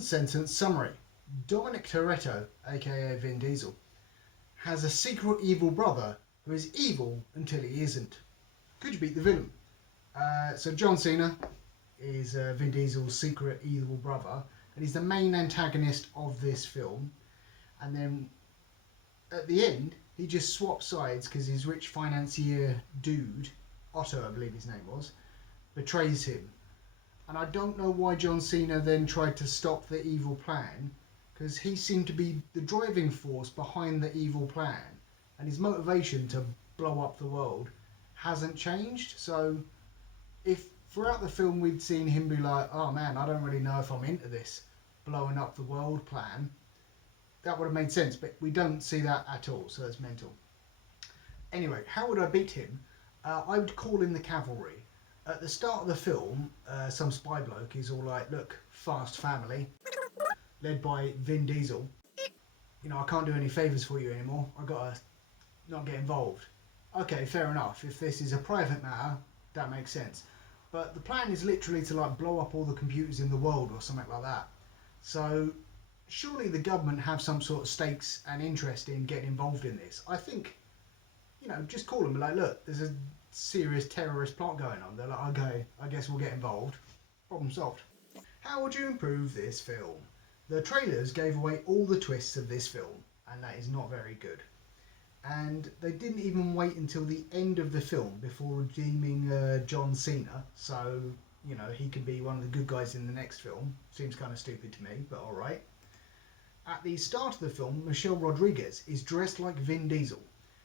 One-sentence summary. Dominic Toretto, aka Vin Diesel, has a secret evil brother who is evil until he isn't. Could you beat the villain? So John Cena is Vin Diesel's secret evil brother, and he's the main antagonist of this film. And then at the end, he just swaps sides because his rich financier dude, Otto I believe his name was, betrays him. And I don't know why John Cena then tried to stop the evil plan, because he seemed to be the driving force behind the evil plan, and his motivation to blow up the world hasn't changed. So if throughout the film we'd seen him be like, oh man, I don't really know if I'm into this blowing up the world plan, that would have made sense, but we don't see that at all, so it's mental. Anyway, how would I beat him? I would call in the cavalry. At the start of the film, some spy bloke is all like, look, fast family, led by Vin Diesel. You know, I can't do any favours for you anymore. I gotta not get involved. Okay, fair enough. If this is a private matter, that makes sense. But the plan is literally to like blow up all the computers in the world or something like that. So surely the government have some sort of stakes and interest in getting involved in this. I think, you know, just call them and be like, look, there's a serious terrorist plot going on. They're like, okay, I guess we'll get involved. Problem solved. How would you improve this film? The trailers gave away all the twists of this film, and that is not very good. And they didn't even wait until the end of the film before redeeming John Cena, so, you know, he can be one of the good guys in the next film. Seems kind of stupid to me, but alright. At the start of the film, Michelle Rodriguez is dressed like Vin Diesel.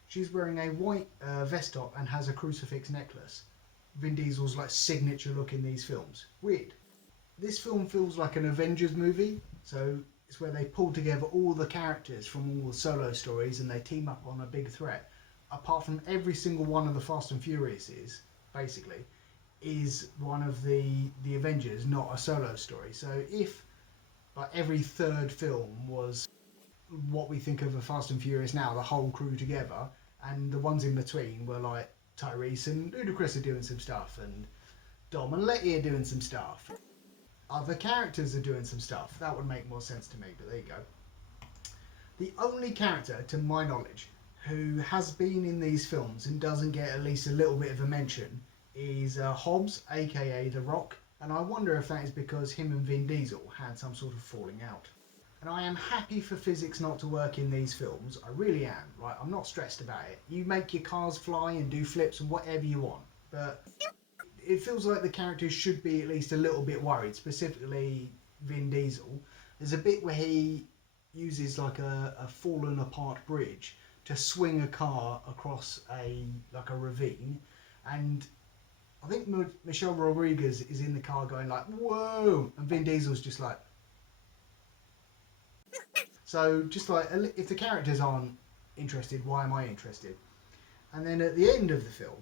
She's wearing a white vest top and has a crucifix necklace. Vin Diesel's like signature look in these films. Weird. This film feels like an Avengers movie, so it's where they pull together all the characters from all the solo stories and they team up on a big threat. Apart from every single one of the Fast and Furiouses, basically, is one of the Avengers, not a solo story. So if like every third film was what we think of a Fast and Furious now, the whole crew together, and the ones in between were like Tyrese and Ludacris are doing some stuff, and Dom and Letty are doing some stuff. Other characters are doing some stuff. That would make more sense to me, but there you go. The only character, to my knowledge, who has been in these films and doesn't get at least a little bit of a mention is Hobbs, aka The Rock, and I wonder if that is because him and Vin Diesel had some sort of falling out. And I am happy for physics not to work in these films. I really am. Like, I'm not stressed about it. You make your cars fly and do flips and whatever you want, but it feels like the characters should be at least a little bit worried, specifically Vin Diesel. There's a bit where he uses like a fallen apart bridge to swing a car across a ravine, and I think Michelle Rodriguez is in the car going like, whoa, and Vin Diesel's just like. So just like, if the characters aren't interested, why am I interested? And then at the end of the film,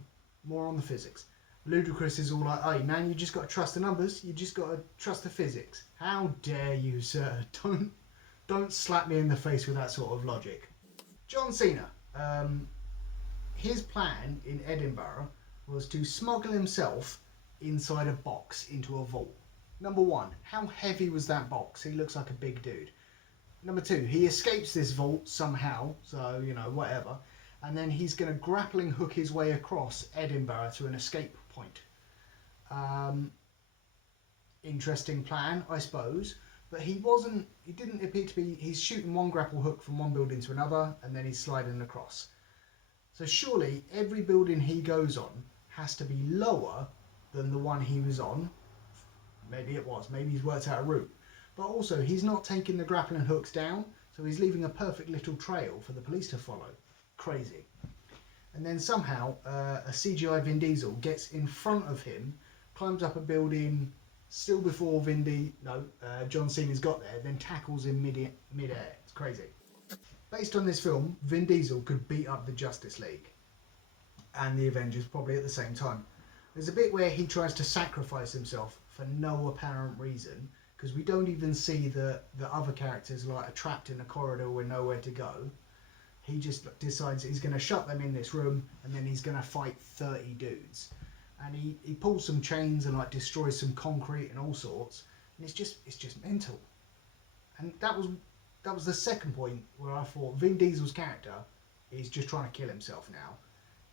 more on the physics, Ludacris is all like, hey man, you just got to trust the numbers, you just got to trust the physics. How dare you, sir? Don't slap me in the face with that sort of logic. John Cena, his plan in Edinburgh was to smuggle himself inside a box into a vault. Number one, how heavy was that box? He looks like a big dude. Number two, he escapes this vault somehow, so, you know, whatever. And then he's going to grappling hook his way across Edinburgh to an escape point. Interesting plan, I suppose. But he didn't appear to be, he's shooting one grapple hook from one building to another, and then he's sliding across. So surely every building he goes on has to be lower than the one he was on. Maybe it was, maybe he's worked out a route. But also, he's not taking the grappling hooks down, so he's leaving a perfect little trail for the police to follow. Crazy. And then somehow, a CGI Vin Diesel gets in front of him, climbs up a building, still before John Cena's got there, then tackles him mid-air. It's crazy. Based on this film, Vin Diesel could beat up the Justice League and the Avengers probably at the same time. There's a bit where he tries to sacrifice himself for no apparent reason, because we don't even see the other characters like are trapped in a corridor with nowhere to go. He just decides he's going to shut them in this room and then he's going to fight 30 dudes. And he pulls some chains and like destroys some concrete and all sorts. And it's just mental. And that was the second point where I thought Vin Diesel's character is just trying to kill himself now.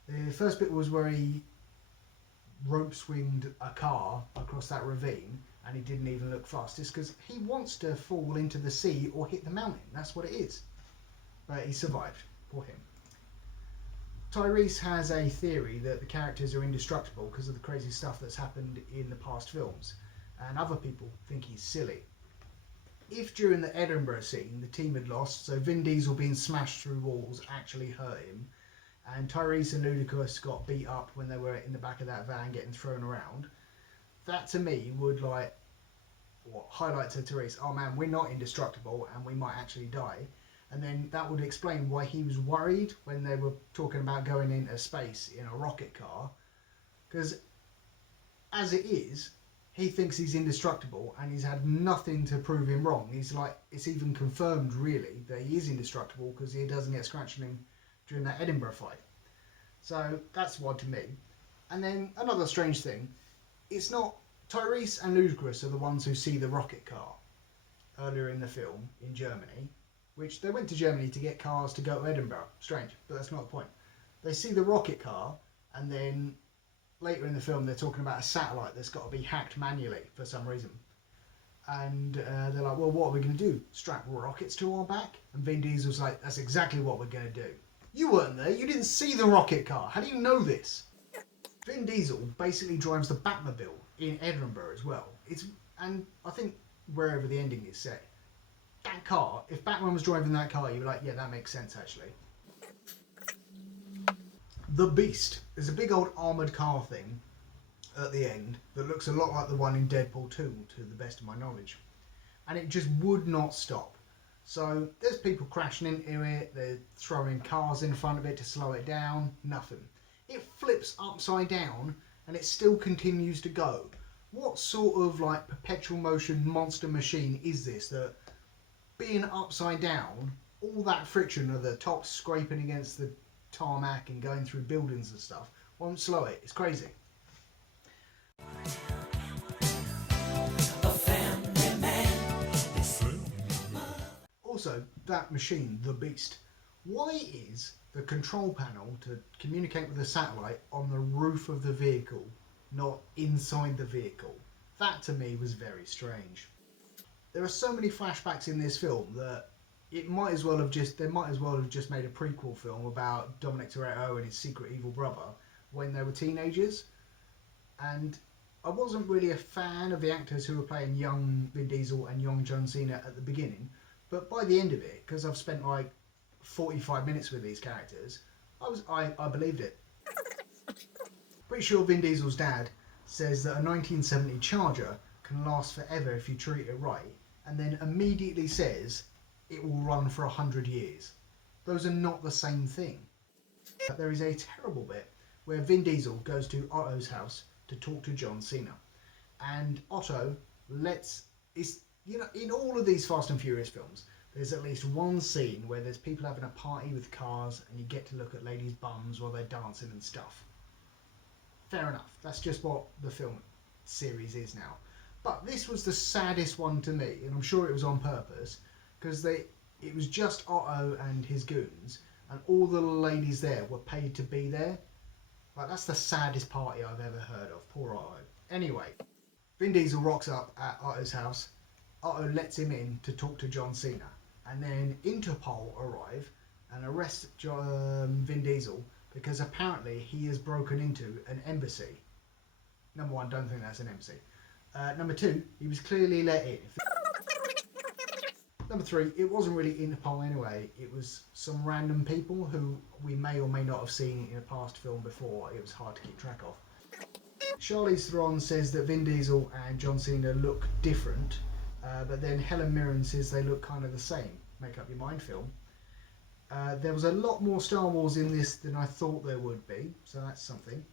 The first bit was where he rope swinged a car across that ravine and he didn't even look fast. It's because he wants to fall into the sea or hit the mountain. That's what it is. But he survived. Poor him. Tyrese has a theory that the characters are indestructible because of the crazy stuff that's happened in the past films, and other people think he's silly. If during the Edinburgh scene the team had lost, so Vin Diesel being smashed through walls actually hurt him, and Tyrese and Ludacris got beat up when they were in the back of that van getting thrown around, that to me would highlight to Tyrese, oh man, we're not indestructible and we might actually die. And then that would explain why he was worried when they were talking about going into space in a rocket car. Because as it is, he thinks he's indestructible and he's had nothing to prove him wrong. He's like, it's even confirmed really that he is indestructible because he doesn't get scratched on him during that Edinburgh fight. So that's odd to me. And then another strange thing, it's not Tyrese and Ludacris are the ones who see the rocket car earlier in the film in Germany, which they went to Germany to get cars to go to Edinburgh. Strange, but that's not the point. They see the rocket car, and then later in the film they're talking about a satellite that's got to be hacked manually for some reason. And they're like, well, what are we going to do? Strap rockets to our back? And Vin Diesel's like, that's exactly what we're going to do. You weren't there, you didn't see the rocket car. How do you know this? Vin Diesel basically drives the Batmobile in Edinburgh as well. And I think wherever the ending is set, that car, if Batman was driving that car, you'd be like, yeah, that makes sense actually. The Beast. There's a big old armoured car thing at the end that looks a lot like the one in Deadpool 2, to the best of my knowledge. And it just would not stop. So there's people crashing into it, they're throwing cars in front of it to slow it down, nothing. It flips upside down and it still continues to go. What sort of like perpetual motion monster machine is this that being upside down, all that friction of the top scraping against the tarmac and going through buildings and stuff won't slow it? It's crazy. Also, that machine, the Beast, why is the control panel to communicate with the satellite on the roof of the vehicle, not inside the vehicle? That to me was very strange. There are so many flashbacks in this film that they might as well have just made a prequel film about Dominic Toretto and his secret evil brother when they were teenagers. And I wasn't really a fan of the actors who were playing young Vin Diesel and young John Cena at the beginning, but by the end of it, because I've spent like 45 minutes with these characters, I believed it. Pretty sure Vin Diesel's dad says that a 1970 Charger can last forever if you treat it right, and then immediately says it will run for 100 years. Those are not the same thing. There is a terrible bit where Vin Diesel goes to Otto's house to talk to John Cena, and Otto in all of these Fast and Furious films, there's at least one scene where there's people having a party with cars and you get to look at ladies' bums while they're dancing and stuff. Fair enough, that's just what the film series is now. But this was the saddest one to me, and I'm sure it was on purpose, because it was just Otto and his goons, and all the ladies there were paid to be there. Like, that's the saddest party I've ever heard of. Poor Otto. Anyway, Vin Diesel rocks up at Otto's house. Otto lets him in to talk to John Cena, and then Interpol arrive and arrest Vin Diesel because apparently he has broken into an embassy. Number one, don't think that's an embassy. Number two, he was clearly let in. Number three, it wasn't really Interpol anyway. It was some random people who we may or may not have seen in a past film before. It was hard to keep track of. Charlize Theron says that Vin Diesel and John Cena look different, but then Helen Mirren says they look kind of the same. Make up your mind, film. There was a lot more Star Wars in this than I thought there would be, so that's something.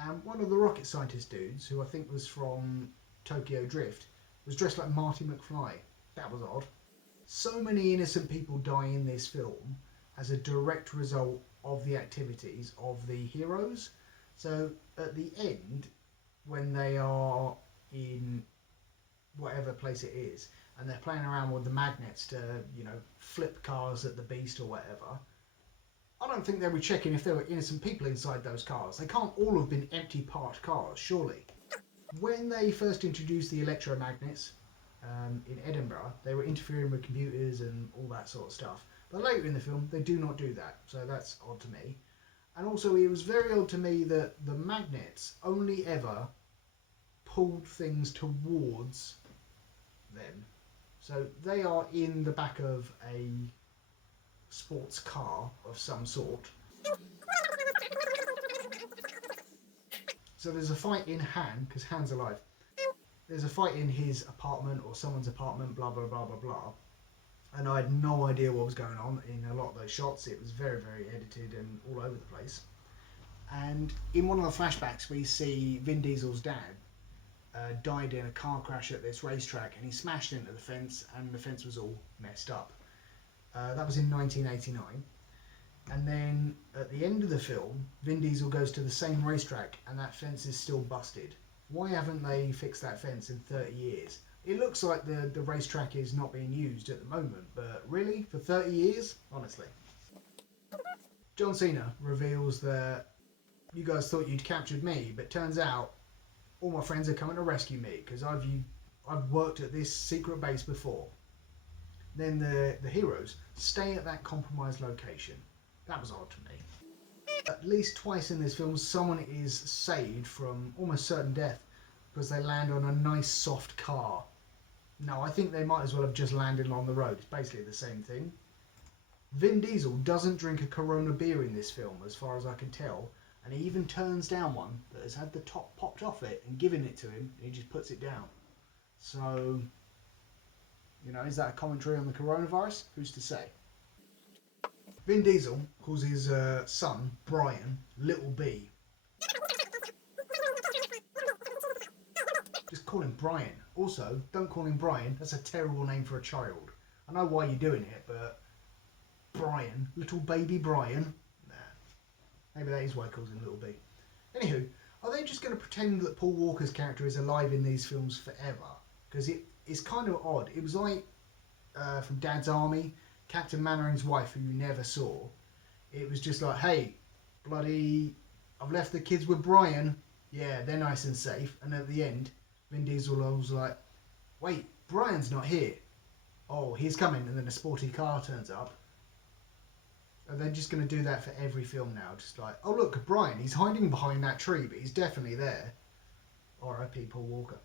And one of the rocket scientist dudes, who I think was from Tokyo Drift, was dressed like Marty McFly. That was odd. So many innocent people die in this film as a direct result of the activities of the heroes. So at the end, when they are in whatever place it is, and they're playing around with the magnets to, flip cars at the beast or whatever, I don't think they were checking if there were innocent people inside those cars. They can't all have been empty parked cars, surely. When they first introduced the electromagnets in Edinburgh, they were interfering with computers and all that sort of stuff. But later in the film, they do not do that, so that's odd to me. And also, it was very odd to me that the magnets only ever pulled things towards them. So they are in the back of a sports car of some sort. So there's a fight in Han, because Han's alive. There's a fight in his apartment or someone's apartment, blah, blah, blah, blah, blah. And I had no idea what was going on in a lot of those shots. It was very, very edited and all over the place. And in one of the flashbacks, we see Vin Diesel's dad died in a car crash at this racetrack, and he smashed into the fence, and the fence was all messed up. That was in 1989. And then at the end of the film, Vin Diesel goes to the same racetrack, and that fence is still busted. Why haven't they fixed that fence in 30 years? It looks like the racetrack is not being used at the moment, but really? For 30 years? Honestly. John Cena reveals that you guys thought you'd captured me, but turns out all my friends are coming to rescue me because I've worked at this secret base before. Then the heroes stay at that compromised location. That was odd to me. At least twice in this film, someone is saved from almost certain death because they land on a nice soft car. No, I think they might as well have just landed on the road. It's basically the same thing. Vin Diesel doesn't drink a Corona beer in this film, as far as I can tell, and he even turns down one that has had the top popped off it and given it to him, and he just puts it down. So, is that a commentary on the coronavirus? Who's to say? Vin Diesel calls his son, Brian, Little B. Just call him Brian. Also, don't call him Brian. That's a terrible name for a child. I know why you're doing it, but Brian, little baby Brian? Nah. Maybe that is why he calls him Little B. Anywho, are they just going to pretend that Paul Walker's character is alive in these films forever? Because it's kind of odd. It was like from Dad's Army, Captain Mannering's wife, who you never saw. It was just like, hey, bloody, I've left the kids with Brian. Yeah, they're nice and safe. And at the end, Vin Diesel was like, wait, Brian's not here. Oh, he's coming. And then a sporty car turns up. And they're just going to do that for every film now. Just like, oh look, Brian, he's hiding behind that tree, but he's definitely there. R.I.P. Paul Walker.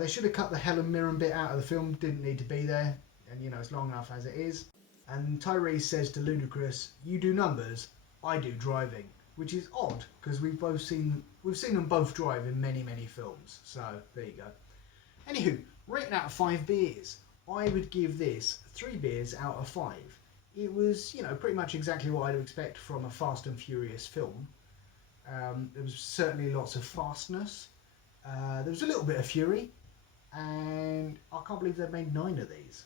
They should have cut the Helen Mirren bit out of the film. Didn't need to be there. And it's long enough as it is. And Tyrese says to Ludacris, you do numbers, I do driving. Which is odd, because we've seen them both drive in many, many films. So, there you go. Anywho, rating out of 5 beers. I would give this 3 beers out of 5. It was, pretty much exactly what I'd expect from a Fast and Furious film. There was certainly lots of fastness. There was a little bit of fury. And I can't believe they've made 9 of these.